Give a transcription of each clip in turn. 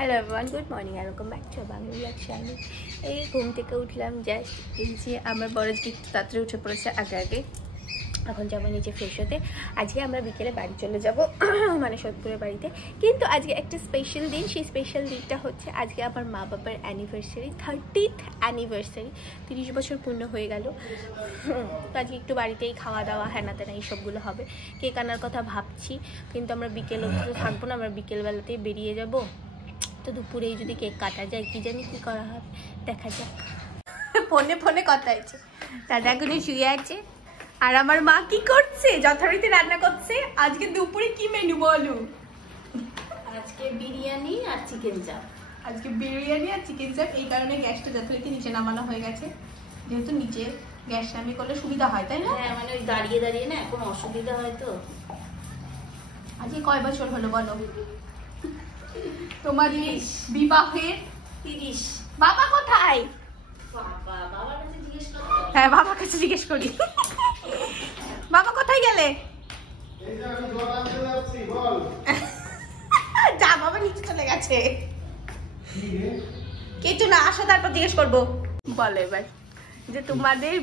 Hello everyone, good morning আর welcome back to Bangla blog channel. এই ঘুম থেকে উঠলাম জাস্ট, এই যে আমার বড় একটু তাড়াতাড়ি উঠে পড়েছে আগে। এখন যাবো নিচে ফ্রেশ হতে। আজকে আমরা বিকেলে বাড়ি চলে যাব, মানে সোদপুরের বাড়িতে। কিন্তু আজকে একটা স্পেশাল দিন, সেই স্পেশাল দিনটা হচ্ছে আজকে আমার মা বাবার অ্যানিভার্সারি, 30th অ্যানিভার্সারি, 30 বছর পূর্ণ হয়ে গেল। তো আজকে একটু বাড়িতেই খাওয়া দাওয়া হ্যানা তেনা এইসবগুলো হবে। কেক আনার কথা ভাবছি, কিন্তু আমরা বিকেল অবধি থাকবো না, আমরা বিকেলবেলাতেই বেরিয়ে যাব। তো দুপুরেই যদি কেক কাটা যায়, কি জানি কি করা হবে, দেখা যাক। ফোনে ফোনে কথা হয়েছে, দাদা এখনো শুয়ে আছে। আর আমার মা কি করছে, যথারীতি রান্না করছে। আজকে দুপুরে কি মেনু বলো? আজকে বিরিয়ানি আর চিকেন চাপ। আজকে বিরিয়ানি আর চিকেন চাপ। এই কারণে গ্যাসটা যথারীতি নিচে নামানো হয়ে গেছে, যেহেতু নিচে গ্যাস নামিয়ে করলে সুবিধা হয়, তাই না? হ্যাঁ, মানে ওই দাঁড়িয়ে দাঁড়িয়ে না এখন অসুবিধা হয়। তো আজকে কয় বছর হলো বলো তোমার বিবাহের? 30। বাবা কোথায়? বাবার কাছে জিজ্ঞেস করো। হ্যাঁ, বাবার কাছে জিজ্ঞেস করি। বাবা কোথায় গেলে? যা, বাবা নিচে চলে গেছে। কিছু না, আসো তারপর জিজ্ঞেস করবো। বলো এবার যে তোমাদের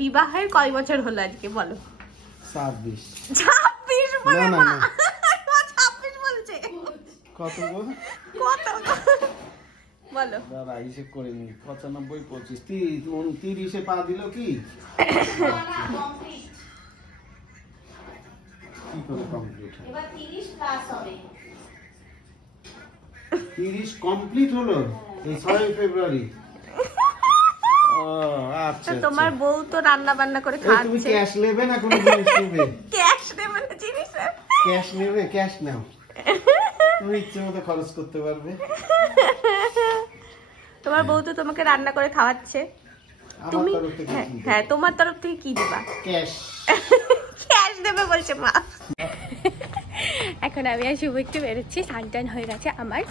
বিবাহের কয় বছর হলো আজকে, বলো। 26। 26 বলে মা? 26 বলছে। কত গো? কত বলো? দাদা হিসেব করে নি। 95, 25, 30 পা দিল কি? কি করে কমপ্লিট? এবার 30 প্লাস হবে। 30 কমপ্লিট হলো এই 6 ফেব্রুয়ারি। ও আচ্ছা। তোমার বউ তো রান্না বান্না করে তুমি খাচ্ছে। ক্যাশ নেবে না কোনো জিনিস নেবে? ক্যাশ নেবে না জিনিস? ক্যাশ নেবে? ক্যাশ নাও, তুমি ইচ্ছে মতো খরচ করতে পারবে। তোমার বউ তো তোমাকে রান্না করে খাওয়াচ্ছে, তুমি হ্যাঁ তোমার তরফ থেকে কি দিবা? ক্যাশ। ক্যাশ দেবে বলছে মা। এখন আমি আর শুভ একটু বেরোচ্ছি, সানটান হয়ে গেছে আমার,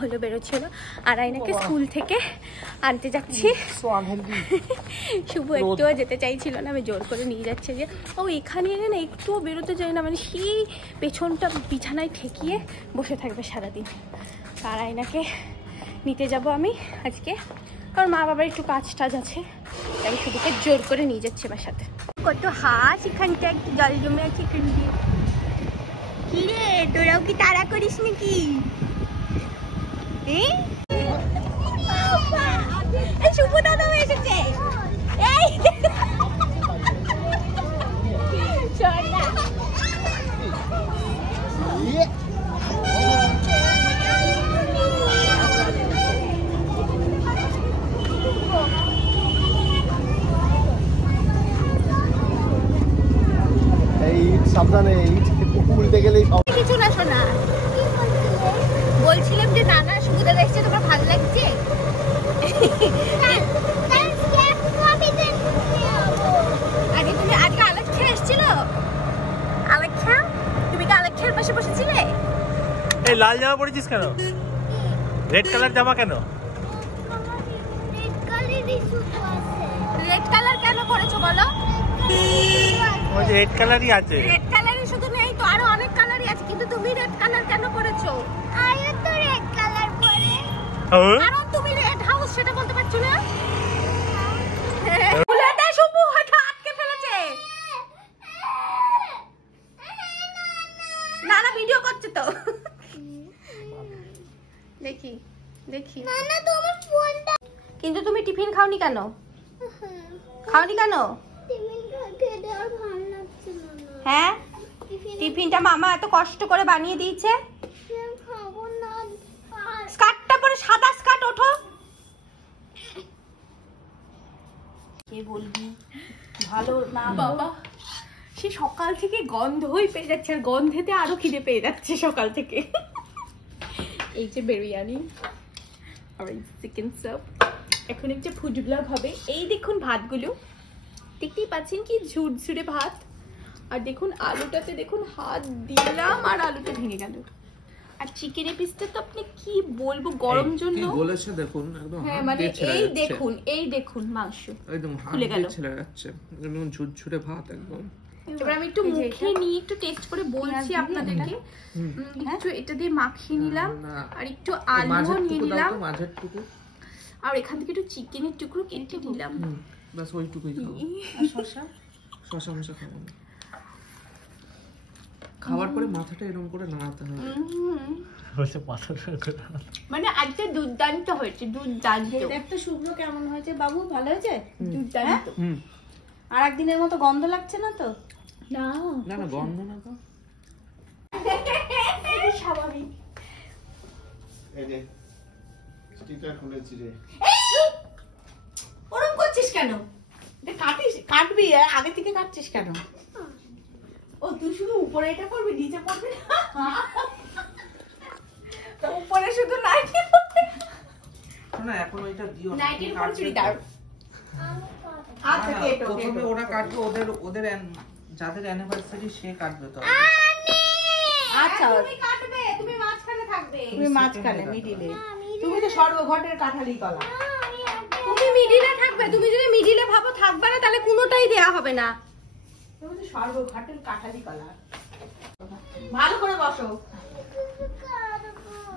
হলো বেরোচ্ছিল। আর আয়নাকে স্কুল থেকে আনতে যাচ্ছি। শুভ একটুও যেতে চাইছিল না, আমি জোর করে নিয়ে যাচ্ছে। যে ও এখানে এলে না একটুও বেরোতে চায় না, মানে সেই পেছনটা বিছানায় ঠেকিয়ে বসে থাকবে সারাদিন। আর আয়নাকে নিতে যাব আমি আজকে, কারণ মা বাবার একটু কাজ টাজ আছে, তাই শুভকে জোর করে নিয়ে যাচ্ছে আমার সাথে। কত হাঁস এখানটা, একটু জল জমে আছে এখান দিয়ে। কি রে, তোরাও কি তাড়া করিস নাকি? শুভ দাদাও এসেছে। এই সাবধানে, উল্টে গেলেই কিছু না শোনা। বলছিলাম যে নানা শুভ দাদা এসেছে, তোমার ভালো লাগছে? আরে তুমি আজকে আলেখ্যা এসেছিল? আলেখ্যা, তুমি কি আলেখ্যার পাশে বসেছিলে? এই লাল জামা পরেছিস কেন? রেড কালার জামা কেন? রেড কালার কেন পরেছো বলো? ওই যে রেড কালারই আছে। রেড কালারই শুধু নেই তো, আরো অনেক কালারই আছে, কিন্তু তুমি রেড কালার কেন পরেছো? আয়ো তো রেড কালার পরে, কারণ তুমি রেড হাউস সেটা বলতে পারছো না। ফুলেটা শুভ হয়তো আটকে ফেলেছে। না না, ভিডিও করছে তো। দেখি দেখি। নানা তোমার ফোনটা। কিন্তু তুমি টিফিন খাওনি কেন? খাওনি কেন? হ্যাঁ, টিফিনটা মামা এত কষ্ট করে বানিয়ে দিয়েছে। স্কার্টটা পরে, সাদা স্কার্ট, ওঠো। কে বলবি ভালো না বাবা সে সকাল থেকে গন্ধই পেয়ে যাচ্ছে, আর গন্ধেতে আরো খিদে পেয়ে যাচ্ছে সকাল থেকে। এই যে বিরিয়ানি আর এই চিকেন চাপ, এখন একটা ফুড ব্লগ হবে। এই দেখুন ভাতগুলো, দেখতেই পাচ্ছেন কি ঝুরঝুরে ভাত। আর দেখুন আলুটাতে, দেখুন হাত দিলাম আর আলুটা ভেঙে গেল। আর চিকেনের পিসটা তো আপনি কি বলবো, গরম জন্য বলেছে দেখুন একদম। হ্যাঁ মানে এই দেখুন মাংস একদম খুলে গেল, ছেড়ে যাচ্ছে, একদম ঝুরঝুরে ভাত একদম। এবার আমি একটু মুখে নিয়ে একটু টেস্ট করে বলছি আপনাদেরকে। একটু এটা দিয়ে মাখিয়ে নিলাম, আর একটু আলু নিয়ে নিলাম, আর এখান থেকে একটু চিকেনের টুকরো কেটে নিলাম। বাস ওইটুকুই খাবো। শসা শসা মশা খাবো না। খাওয়ার পরে মাথাটা এরকম করে নাড়াতে হবে। মানে আজকে দুর্দান্ত হয়েছে, দুর্দান্ত। একটা শুকনো কেমন হয়েছে বাবু? ভালো হয়েছে? দুর্দান্ত। আর একদিনের মতো গন্ধ লাগছে না তো? না না না, গন্ধ না তো। স্বাভাবিক। এই যে স্টিকার খুলেছি রে। ওরকম করছিস কেন? কাটবি আগে থেকে কাটছিস কেন? ও তুই শুধু উপরে এটা করবি, নিচে পড়বি না? উপরে শুধু নাইটি না এখন ওইটা দিও না। নাইটির উপর চুড়িদার। আচ্ছা কেটো প্রথমে ওরা কাটবে, ওদের যাদের অ্যানিভার্সারি সে কাটবে তো। আচ্ছা তুমি কাটবে, তুমি মাঝখানে থাকবে। তুমি মাঝখানে মিডিলে। তুমি তো সর্বঘটের কাঠালি কলা। তুমি মিডিলে থাকবে। তুমি যদি মিডিলে ভাবো থাকবে না, তাহলে কোনোটাই দেয়া হবে না। তুমি তো সর্বঘটের কাঠালি কলা। ভালো করে বসো।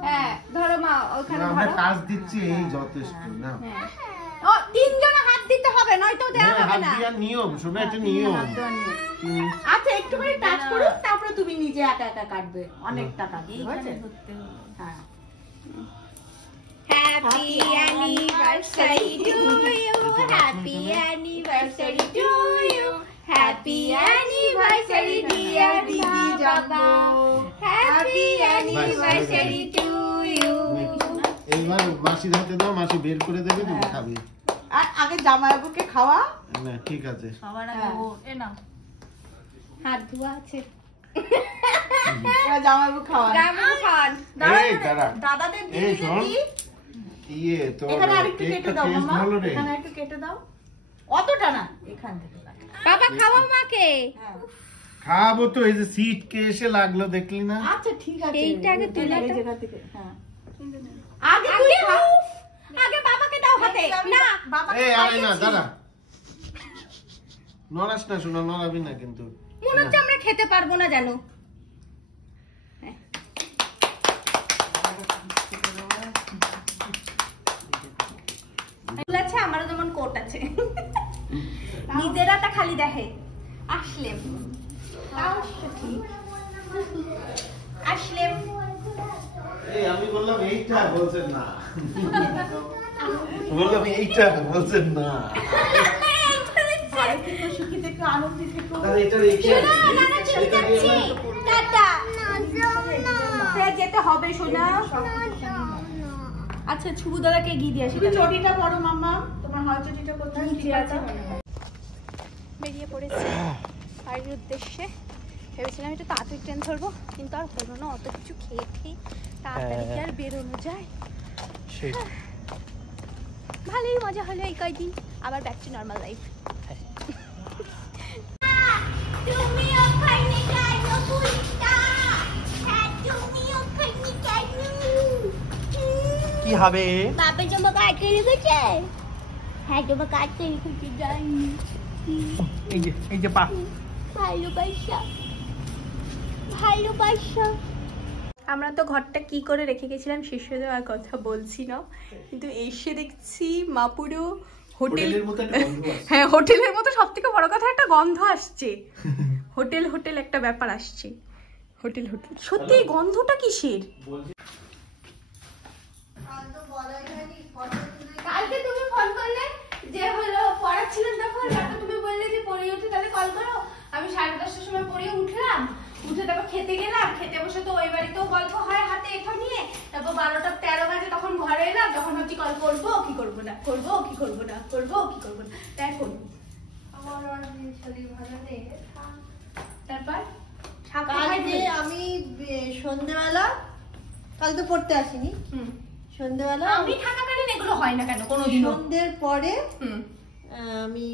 হ্যাঁ ধরো মা ওখানে আমরা ধরো। কাজ দিচ্ছি এই যথেষ্ট না। ও তিনজনে হাত দিতে হবে, নয়তো দেয়া হ্যাঁ, হবে হাত না। দেওয়ার নিয়ম, শোনা এটা নিয়ম। আচ্ছা একটুখানি টাচ করুক, তারপরে তুমি নিজে একা একা কাটবে। অনেকটা কাটবে, হয়েছে? হ্যাঁ। Happy anniversary to you, happy anniversary to you, happy anniversary dear didi Jago, happy anniversary to you. এইবার মাসির হাতে দাও, মাসি বের করে দেবে, তুমি খাবে। আর আগে জামাইবাবুকে খাওয়া। না ঠিক আছে। সবার আগে ও এ নাও। হাত ধোয়া আছে। এবার জামাইবাবু খাওয়া। রামু খান। এই দাঁড়া, দাদাদের এই দিদি শোন, দিদি। ইয়ে তো এখানে আরেকটু কেটে দাও টেস্ট মামা। ভালো রে। এখানে একটু কেটে দাও। অতটা না, এখান থেকে কাটো। বাবা খাওয়াও মাকে। হ্যাঁ। খাবো তো, এই যে সিট কে এসে লাগলো দেখলি না? আচ্ছা ঠিক আছে। এইটা আগে তুলে এই দাও। জায়গা থেকে, হ্যাঁ। আগে তুই খাও। আগে বাবাকে দাও হাতে। না বাবা এই আয় না, দাঁড়া। নড়াস না, শোনা নড়াবি না কিন্তু। মনে হচ্ছে আমরা খেতে পারবো না জানো। আছে আমারও যেমন কোট আছে, নিজেরাটা খালি দেখে। আসলে আসলে এই আমি বললাম এইটা, বলছেন না। বললাম এইটা, বলছেন না। ঘরে থেকে সুখী থেকে আনন্দিত থেকে। তাহলে এটা রেখে শোনো, নানা চলে যাচ্ছি। টাটা। যেতে হবে সোনা। আচ্ছা ছুবু দাদাকে এগিয়ে দিয়ে আসি। তুমি চটিটা পরো মাম্মা। তোমার হয় চটিটা কোথায়? নিচে আছে। বেরিয়ে পড়েছি বাড়ির উদ্দেশ্যে। ভেবেছিলাম একটু তাড়াতাড়ি ট্রেন ধরবো, কিন্তু আর হলো না। অত কিছু খেয়ে খেয়ে তাড়াতাড়ি কি আর বেরোনো যায়? ভালোই মজা হলো এই কয়দিন। আবার ব্যাক টু নর্মাল লাইফ। তুমি ওখানে কেন বুঝতা? হ্যাঁ তুমি ওখানে কেন? কি হবে? বাবা জামা কাটতে রেখেছে। হ্যাঁ জামা কাটতে রেখেছে, জানি। এই যে পা। ভালোবাসা ভালোবাসা। আমরা তো ঘরটা কি করে রেখে গেছিলাম শেষে দেওয়ার কথা বলছি না, কিন্তু এসে দেখছি মা পুরো হোটেলের মতো একটা গন্ধ আসছে। হ্যাঁ হোটেলের মতো। সব থেকে বড় কথা একটা গন্ধ আসছে। হোটেল হোটেল একটা ব্যাপার আসছে। হোটেল হোটেল সত্যি এই গন্ধটা কিসের? কালকে তুমি ফোন করলে যে হলো পড়াচ্ছিলেন তখন, তারপর তুমি বললে যে পড়ে উঠে তাহলে কল করো। আমি 10:30টার সময় পড়ে উঠলাম, উঠে তারপর খেতে গেলাম। খেতে বসে তো ওই বাড়িতেও গল্প হয় হাতে এখন নিয়ে। তারপর 12:13 বাজে তখন ঘরে এলাম, তখন হচ্ছে কল করবো কি করবো না, করবো কি করবো না, করবো কি করবো না, তাই করবো। তারপর কালকে আমি সন্ধ্যেবেলা, কাল তো পড়তে আসিনি, সন্ধ্যেবেলা আমি থাকাকালীন এগুলো হয় না কেন কোনোদিনও? সন্ধ্যের পরে আমি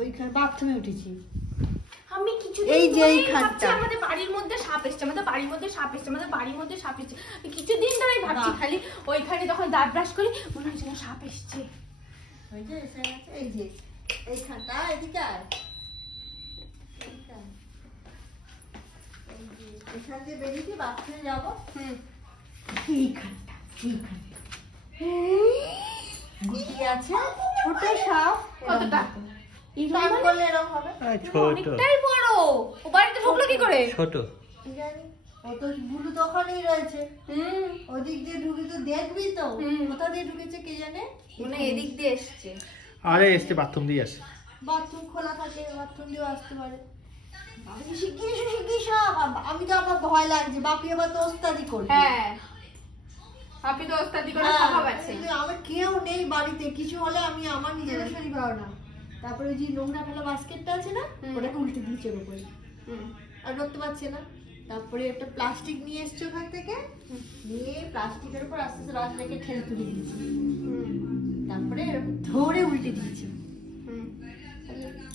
ওইখানে বাথরুমে উঠেছি। আমি কিছু এই যে এই খাটটা। আমাদের বাড়ির মধ্যে সাপ এসছে, আমাদের বাড়ির মধ্যে সাপ এসছে, আমাদের বাড়ির মধ্যে সাপ এসছে। আমি কিছুদিন ধরেই ভাবছি, খালি ওইখানে যখন দাঁত ব্রাশ করি মনে হচ্ছে না সাপ এসছে। ওই যে এসে গেছে, এই যে এইখানটা, এদিকে আয়। এখান দিয়ে বেরিয়েছি বাথরুমে যাবো। গুটি আছে ছোট সাপ। কতটা? স্নান করলে এরকম হবে। ছোট অনেকটাই বড়। ও বাড়িতে ঢুকলো কি করে? ছোট কি জানি, ও তো বুলু দোকানেই রয়েছে। ওদিক দিয়ে ঢুকে তো দেখবি তো কোথা দিয়ে ঢুকেছে কে জানে। মানে এদিক দিয়ে এসছে। আরে এসছে বাথরুম দিয়ে আসে। বাথরুম খোলা থাকে, বাথরুম দিয়েও আসতে পারে। আমি শিগগির সব, আমি তো আমার ভয় লাগছে, বাপি আবার তো ওস্তাদি করবে। হ্যাঁ, আপনি তো ওস্তাদি করে স্বভাব আছে। আমার কেউ নেই বাড়িতে, কিছু হলে আমি আমার নিজের শরীর পাও না। তারপরে ওই যে নোংরা ফেলা বাস্কেটটা আছে না, ওটাকে উল্টে দিয়েছে ওর উপরে, আর ধরতে পারছে না। তারপরে একটা প্লাস্টিক নিয়ে এসছে ওখান থেকে, নিয়ে প্লাস্টিকের উপর আস্তে আস্তে রাজটাকে ঠেলে তুলে দিয়েছি। তারপরে ধরে উল্টে দিয়েছি,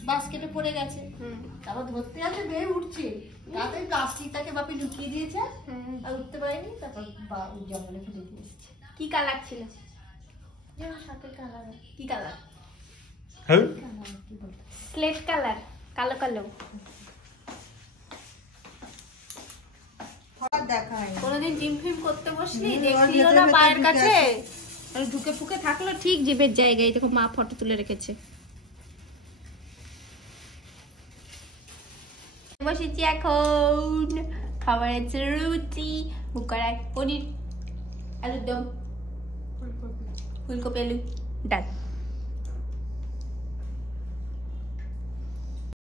বাস্কেটে পড়ে গেছে। তারপর ধরতে যাচ্ছে, বেয়ে উঠছে, তাড়াতাড়ি প্লাস্টিকটাকে বাপি ঢুকিয়ে দিয়েছে, আর উঠতে পারেনি। তারপর জঙ্গলে ফেলে দিয়ে এসছে। কি কালার ছিল? সাপের কালার। কি কালার? হ্যাঁ কি বলতো, স্লেট কালার, কালো কালো। দেখা হয় কোনোদিন জিম ফিম করতে বসলি, দেখছিল না পায়ের কাছে, আর ঢুকে ফুকে থাকলো ঠিক জিভের জায়গায়। দেখো মা ফটো তুলে রেখেছে। বসেছি এখন, খাবার আছে রুটি, বুকারায় পনির, আলুর দম, ফুলকপি আলু, ডাল।